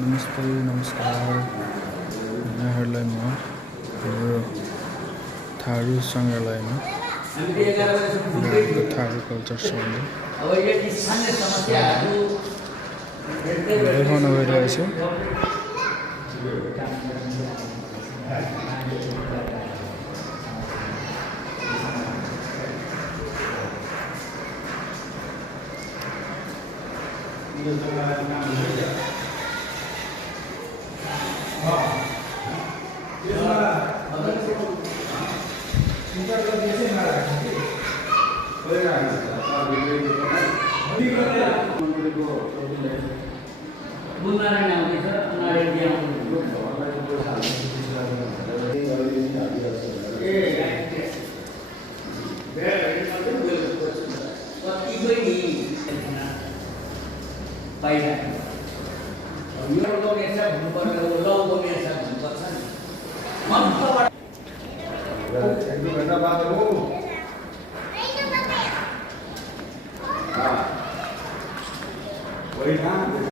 नमस्ते नमस्कार यहाँहरूलाई म हाम्रो थारू सङ्ग्रहालयमा थारू कल्चर सम्बन्धी देखाउन गइरहेको छु।